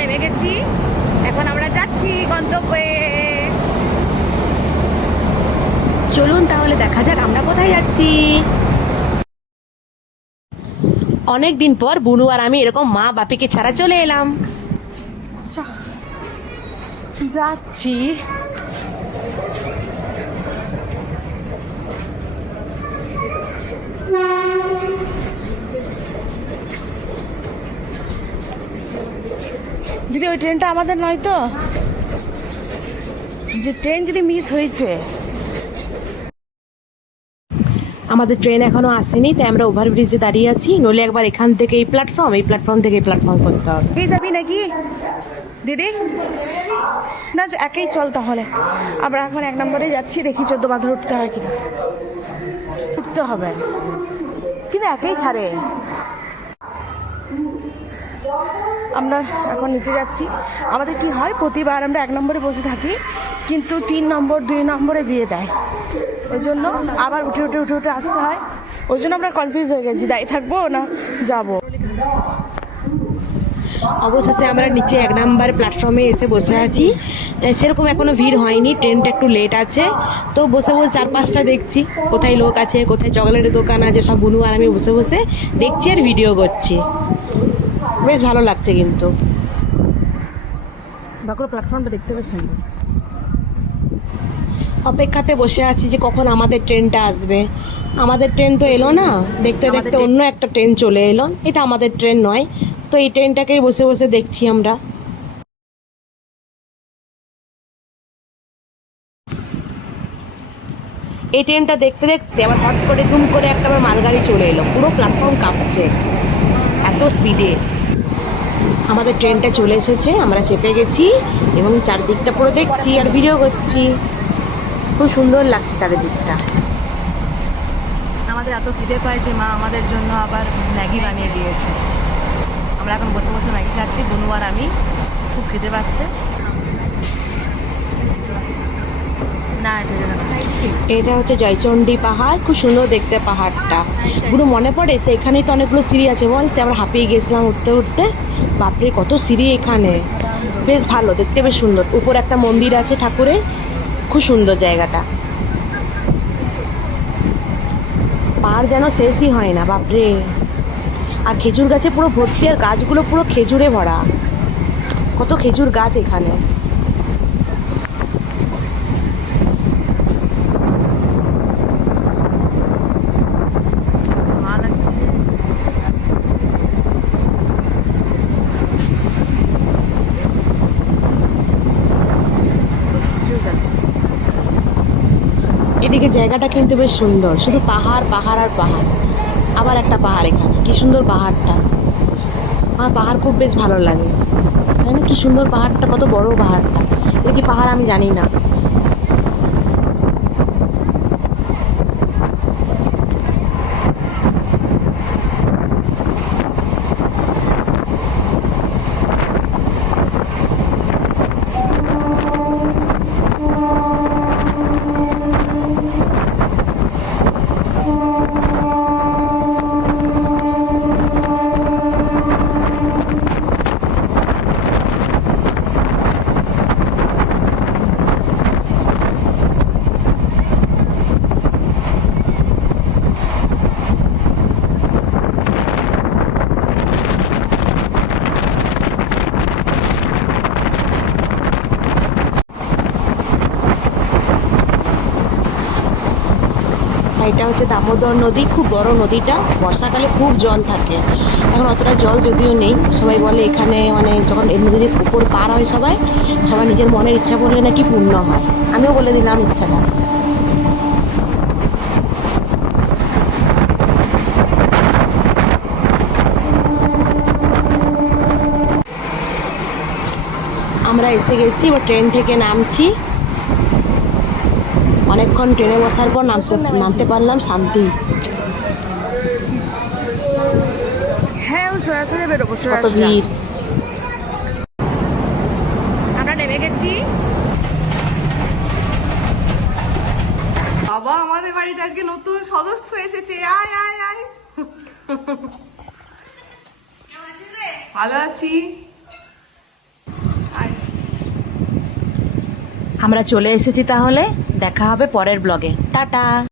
নেমে গেছি, এখন আমরা যাচ্ছি গন্তব্যে। চলুন তাহলে দেখা যাক আমরা কোথায় যাচ্ছি। অনেক দিন পর বুনু আর আমি এরকম মা বাপিকে ছাড়া চলে এলাম। যাচ্ছি দিদি, ওই ট্রেনটা আমাদের নয় তো? যে ট্রেন যদি মিস হয়েছে। আমাদের ট্রেন এখনো আসেনি, তাই আমরা ওভারব্রিজে দাঁড়িয়ে আছি। নইলে একবার এখান থেকে এই প্ল্যাটফর্ম থেকে এই প্ল্যাটফর্ম করতে হবে। এই যাবি নাকি দিদি? না একেই চল তাহলে। আমরা এখন 1 নম্বরে যাচ্ছি, দেখি 14 বাঁধা উঠতে হয় কিনা। উঠতে হবে কিন্তু একেই ছাড়ে। আমরা এখন নিচে যাচ্ছি। আমাদের কি হয়, প্রতিবার আমরা 1 নম্বরে বসে থাকি, কিন্তু 3 নম্বর 2 নম্বরে দিয়ে দেয়। ওই জন্য আবার উঠে আসতে হয়। ওই জন্য আমরা কনফিউজ হয়ে গেছি, দাঁড়িয়ে থাকবো না যাবো। অবশেষে আমরা নিচে 1 নম্বর প্ল্যাটফর্মে এসে বসে আছি। সেরকম এখনো ভিড় হয়নি, ট্রেনটা একটু লেট আছে। তো বসে চারপাশটা দেখছি, কোথায় লোক আছে, কোথায় চকলেটের দোকান আছে, সব বুনু আর আমি বসে দেখছি আর ভিডিও করছি। বেশ ভালো লাগছে কিন্তু। বাঁকুড়া প্ল্যাটফর্মটা দেখতে বেশ সুন্দর। অপেক্ষাতে বসে আছি যে কখন আমাদের ট্রেনটা আসবে। আমাদের ট্রেন তো এলো না, দেখতে দেখতে অন্য একটা ট্রেন চলে এলো। এটা আমাদের ট্রেন নয়, তো এই ট্রেনটাকেই বসে দেখছি আমরা। এই ট্রেনটা দেখতে দেখতে আবার হট করে দুম করে একটা আবার মালগাড়ি চলে এলো, পুরো প্ল্যাটফর্ম কাঁপছে এত স্পিডে। আমাদের ট্রেনটা চলে এসেছে, আমরা চেপে গেছি এবং চারদিকটা পুরো দেখছি আর ভিডিও করছি। খুব সুন্দর লাগছে চারিদিকটা। আমাদের এত খিদে পায় যে মা আমাদের জন্য আবার ম্যাগি বানিয়ে দিয়েছে। আমরা এখন বসে ম্যাগি খাচ্ছি, বুনু আর আমি। খুব খিদে পাচ্ছে। না, এটা হচ্ছে জয়চণ্ডী পাহাড়, খুব সুন্দর দেখতে পাহাড়টা। পুরো মনে পড়ে সেখানেই তো অনেকগুলো সিঁড়ি আছে বলছে, আমরা হাঁপিয়ে গেছিলাম উঠতে। বাপরে কত সিঁড়ি এখানে, বেশ ভালো দেখতে, বেশ সুন্দর। উপরে একটা মন্দির আছে ঠাকুরের, খুব সুন্দর জায়গাটা। পাহাড় যেন শেষই হয় না, বাপরে। আর খেজুর গাছে পুরো ভর্তি, আর গাছগুলো পুরো খেজুরে ভরা। কত খেজুর গাছ এখানে। এদিকে জায়গাটা কিন্তু বেশ সুন্দর, শুধু পাহাড় আর পাহাড়। আবার একটা পাহাড় এখানে, কি সুন্দর পাহাড়টা। আমার পাহাড় খুব বেশ ভালো লাগে, তাই না? কি সুন্দর পাহাড়টা, কত বড় পাহাড়টা। এটা কি পাহাড় আমি জানি না। এটা হচ্ছে দামোদর নদী, খুব বড় নদীটা। বর্ষাকালে খুব জল থাকে, এখন অতটা জল যদিও নেই। সবাই বলে এখানে মানে যখন এই নদীর উপর পার হয় সবাই নিজের মনের ইচ্ছা করলে নাকি পূর্ণ হয়। আমিও বলে দিলাম ইচ্ছাটা। আমরা এসে গেছি, এবার ট্রেন থেকে নামছি। অনেকক্ষণ ট্রেনে বসার পর নামতে পারলাম, শান্তি। হ্যাঁ, সরাসরি বেরোবো, কত ভিড়। আমরা নেমে গেছি। বাবা, আমাদের বাড়িতে আজকে নতুন সদস্য এসেছে। আয় আয় আয়। ভালো আছি। আমরা চলে এসেছি, তাহলে দেখা হবে পরের ব্লগে। টাটা।